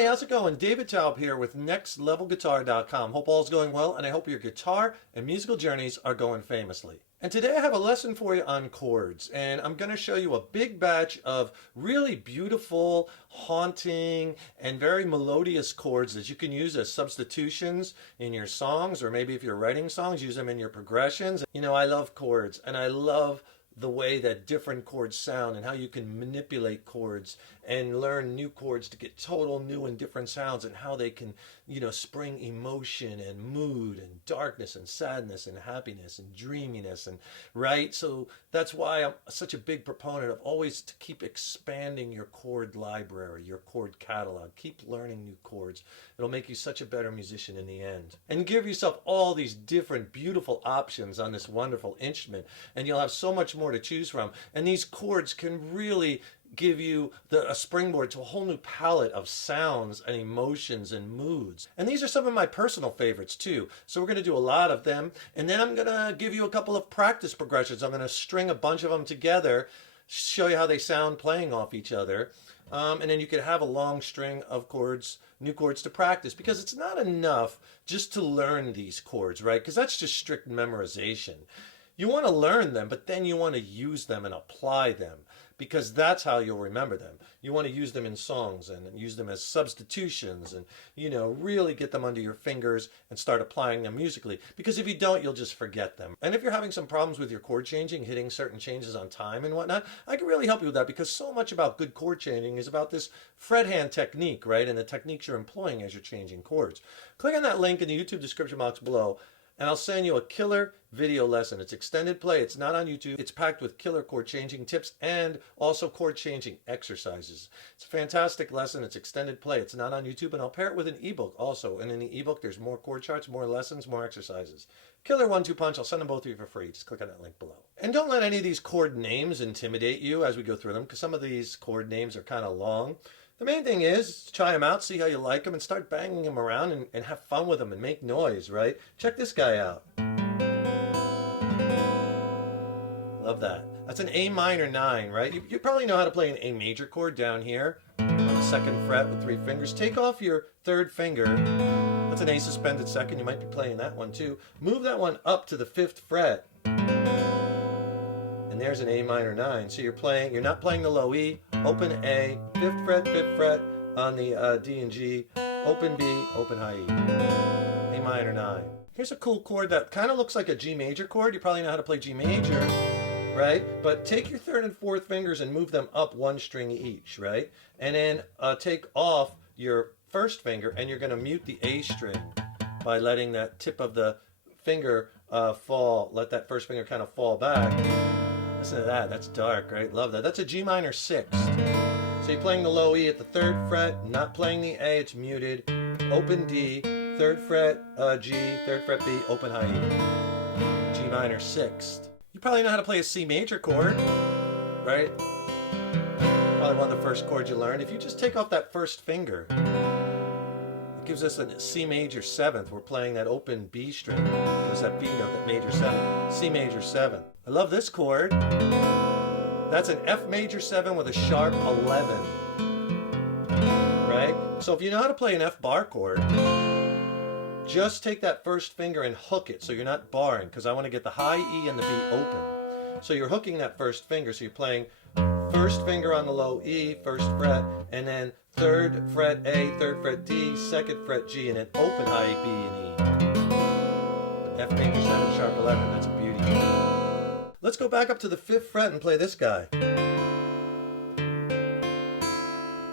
Hey, how's it going? David Taub here with NextLevelGuitar.com. Hope all's going well, and I hope your guitar and musical journeys are going famously. And today I have a lesson for you on chords, and I'm going to show you a big batch of really beautiful, haunting, and very melodious chords that you can use as substitutions in your songs, or maybe if you're writing songs, use them in your progressions. You know, I love chords, and I love the way that different chords sound and how you can manipulate chords and learn new chords to get total new and different sounds, and how they can, spring emotion and mood and darkness and sadness and happiness and dreaminess, and right. So that's why I'm such a big proponent of always to keep expanding your chord library, your chord catalog. Keep learning new chords. It'll make you such a better musician in the end, and give yourself all these different beautiful options on this wonderful instrument, and you'll have so much more to choose from. And these chords can really give you a springboard to a whole new palette of sounds and emotions and moods. And these are some of my personal favorites too. So we're going to do a lot of them. And then I'm going to give you a couple of practice progressions. I'm going to string a bunch of them together, show you how they sound playing off each other. And then you could have a long string of chords, new chords to practice, because it's not enough just to learn these chords, right? Because that's just strict memorization. You want to learn them, but then you want to use them and apply them, because that's how you'll remember them. You want to use them in songs and use them as substitutions, and really get them under your fingers and start applying them musically, because if you don't, you'll just forget them. And if you're having some problems with your chord changing, hitting certain changes on time and whatnot, I can really help you with that, because so much about good chord changing is about this fret hand technique, right? And the techniques you're employing as you're changing chords. Click on that link in the YouTube description box below, and I'll send you a killer video lesson. It's extended play. It's not on YouTube. It's packed with killer chord changing tips and also chord changing exercises. It's a fantastic lesson. It's extended play. It's not on YouTube, and I'll pair it with an ebook also. And in the ebook, there's more chord charts, more lessons, more exercises. Killer 1-2 punch. I'll send them both to you for free. Just click on that link below. And don't let any of these chord names intimidate you as we go through them, because some of these chord names are kind of long. The main thing is try them out, see how you like them, and start banging them around and have fun with them and make noise, right? Check this guy out. Love that. That's an A minor 9, right? You probably know how to play an A major chord down here on the 2nd fret with 3 fingers. Take off your 3rd finger. That's an A suspended 2nd. You might be playing that one too. Move that one up to the 5th fret. And there's an A minor 9. So you're not playing the low E, open A, 5th fret on the D and G, open B, open high E, A minor 9. Here's a cool chord that kind of looks like a G major chord. You probably know how to play G major, right? But take your 3rd and 4th fingers and move them up 1 string each, right? And then take off your 1st finger, and you're going to mute the A string by letting that tip of the finger fall. Let that 1st finger kind of fall back. Listen to that. That's dark, right? Love that. That's a G minor 6th. So you're playing the low E at the 3rd fret, not playing the A, it's muted. Open D, 3rd fret G, 3rd fret B, open high E. G minor 6th. You probably know how to play a C major chord, right? Probably one of the first chords you learned. If you just take off that 1st finger, it gives us a C major 7th. We're playing that open B string. It gives us that B note, that major 7th. C major 7th. I love this chord. That's an F major 7 with a sharp 11. Right? So if you know how to play an F bar chord, just take that 1st finger and hook it so you're not barring, because I want to get the high E and the B open. So you're hooking that 1st finger, so you're playing 1st finger on the low E, 1st fret, and then 3rd fret A, 3rd fret D, 2nd fret G, and then open high B and E. F major 7, sharp 11. That's a beauty. Let's go back up to the 5th fret and play this guy.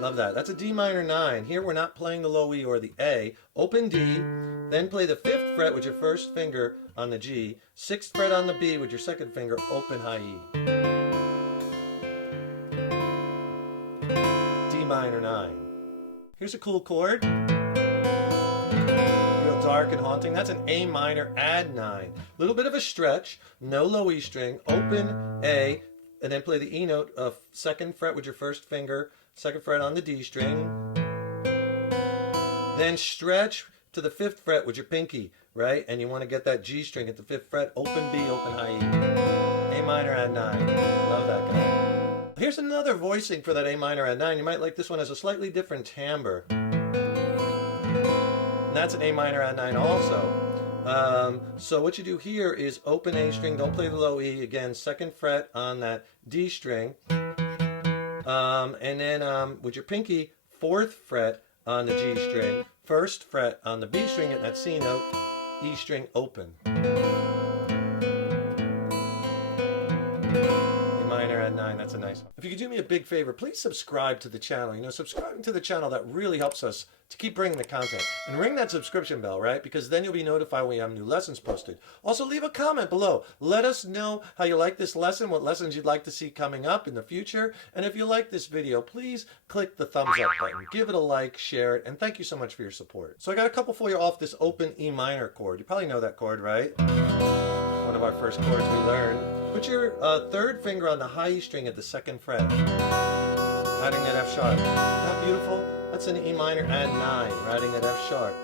Love that. That's a D minor 9. Here we're not playing the low E or the A. Open D, then play the 5th fret with your 1st finger on the G, 6th fret on the B with your 2nd finger, open high E. D minor 9. Here's a cool chord. Real dark and haunting. That's an A minor add 9. Little bit of a stretch, no low E string, open A, and then play the E note of 2nd fret with your 1st finger, 2nd fret on the D string. Then stretch to the 5th fret with your pinky, right? And you want to get that G string at the 5th fret, open B, open high E. A minor add 9. Love that guy. Here's another voicing for that A minor add 9. You might like this one as a slightly different timbre. And that's an A minor add 9 also. So what you do here is open A string, don't play the low E, again, 2nd fret on that D string, and then with your pinky, 4th fret on the G string, 1st fret on the B string at that C note, E string open. Add 9, that's a nice one. If you could do me a big favor, please subscribe to the channel. You know, subscribing to the channel, that really helps us to keep bringing the content. And ring that subscription bell, right? Because then you'll be notified when we have new lessons posted. Also, leave a comment below. Let us know how you like this lesson, what lessons you'd like to see coming up in the future. And if you like this video, please click the thumbs up button. Give it a like, share it, and thank you so much for your support. So I got a couple for you off this open E minor chord. You probably know that chord, right? One of our first chords we learned. Put your 3rd finger on the high E string at the 2nd fret, adding that F sharp. Isn't that beautiful? That's an E minor add 9, writing that F sharp.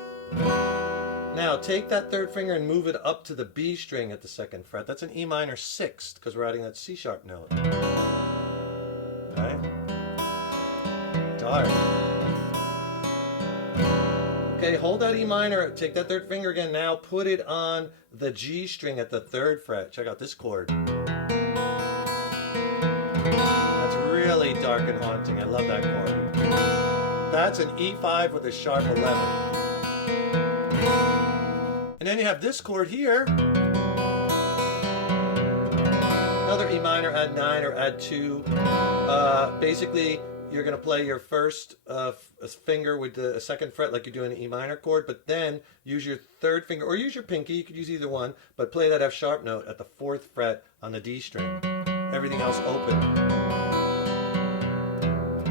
Now take that 3rd finger and move it up to the B string at the 2nd fret. That's an E minor 6th, because we're adding that C sharp note. Right? Dark. Okay, hold that E minor, take that 3rd finger again, now put it on the G string at the 3rd fret. Check out this chord. That's really dark and haunting. I love that chord. That's an E5 with a sharp 11. And then you have this chord here. Another E minor add 9 or add 2. Basically, you're going to play your 1st finger with the 2nd fret like you do in an E minor chord, but then use your 3rd finger, or use your pinky, you could use either one, but play that F sharp note at the 4th fret on the D string. Everything else open. E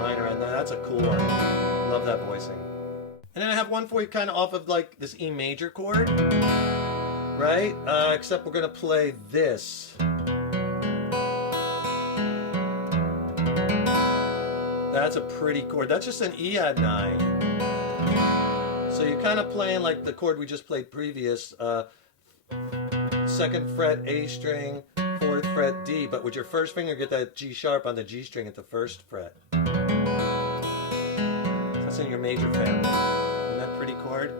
minor add 9, that's a cool one. Love that voicing. And then I have one for you kind of off of like this E major chord, right? Except we're going to play this. That's a pretty chord. That's just an E add 9. So you're kind of playing like the chord we just played previous. 2nd fret A string, 4th fret D, but with your 1st finger get that G sharp on the G string at the 1st fret. That's in your major family. Isn't that pretty chord?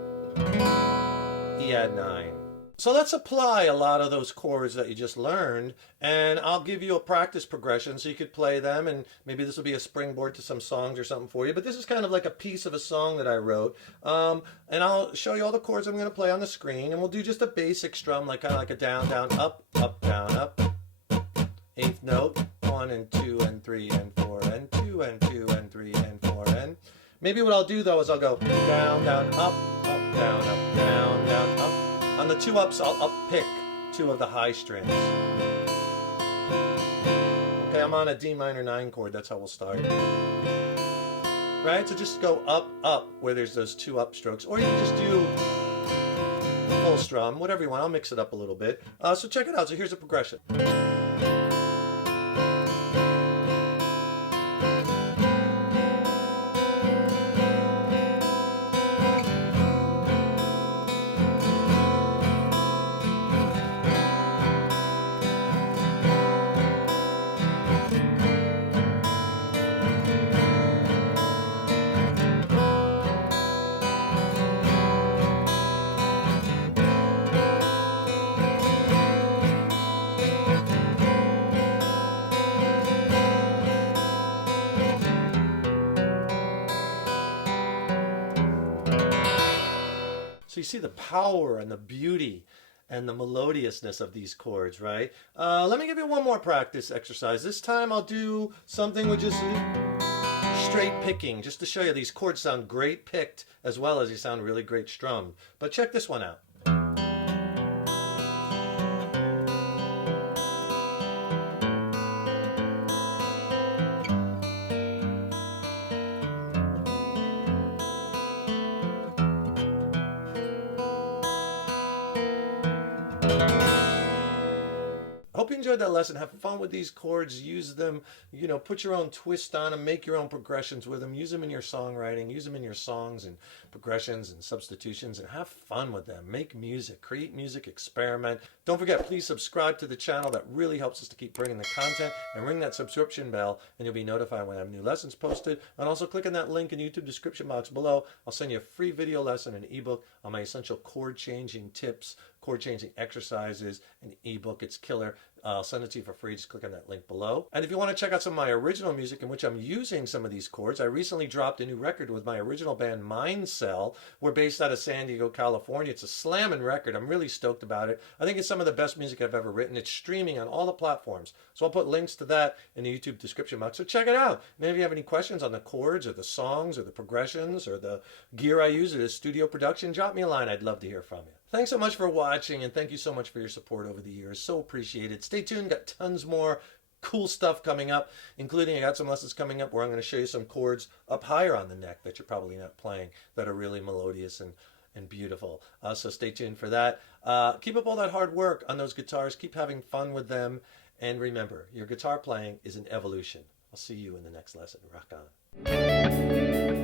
E add 9. So let's apply a lot of those chords that you just learned, and I'll give you a practice progression so you could play them, and maybe this will be a springboard to some songs or something for you. But this is kind of like a piece of a song that I wrote, and I'll show you all the chords I'm going to play on the screen, and we'll do just a basic strum, like kind of like a down, down, up, down, up. 8th note, 1 and 2 and 3 and 4 and 2 and 2 and 3 and 4 and. Maybe what I'll do though is I'll go down, down, up, down, up, down, down, up. On the 2 ups, I'll up pick 2 of the high strings. Okay, I'm on a D minor 9 chord. That's how we'll start. Right? So just go up, up, where there's those 2 up strokes. Or you can just do full strum, whatever you want. I'll mix it up a little bit. So check it out. So here's the progression. So you see the power and the beauty and the melodiousness of these chords, right? Let me give you one more practice exercise. This time I'll do something with just straight picking, just to show you these chords sound great picked as well as you sound really great strummed. But check this one out. I hope hope you enjoyed that lesson. Have fun with these chords. Use them, put your own twist on them. Make your own progressions with them. Use them in your songwriting. Use them in your songs and progressions and substitutions, and have fun with them. Make music. Create music. Experiment. Don't forget, please subscribe to the channel. That really helps us to keep bringing the content. And ring that subscription bell, and you'll be notified when I have new lessons posted. And also click on that link in the YouTube description box below. I'll send you a free video lesson, an ebook on my essential chord changing tips, chord changing exercises, an ebook. It's killer. I'll send it to you for free. Just click on that link below. And if you want to check out some of my original music in which I'm using some of these chords, I recently dropped a new record with my original band Mind Cell. We're based out of San Diego, California. It's a slamming record. I'm really stoked about it. I think it's some of the best music I've ever written. It's streaming on all the platforms. So I'll put links to that in the YouTube description box. So check it out. And if you have any questions on the chords or the songs or the progressions or the gear I use or the studio production, drop me a line. I'd love to hear from you. Thanks so much for watching, and thank you so much for your support over the years. So appreciated. Stay tuned. Got tons more cool stuff coming up, including I got some lessons coming up where I'm going to show you some chords up higher on the neck that you're probably not playing that are really melodious and beautiful. So stay tuned for that. Keep up all that hard work on those guitars. Keep having fun with them. And remember, your guitar playing is an evolution. I'll see you in the next lesson. Rock on.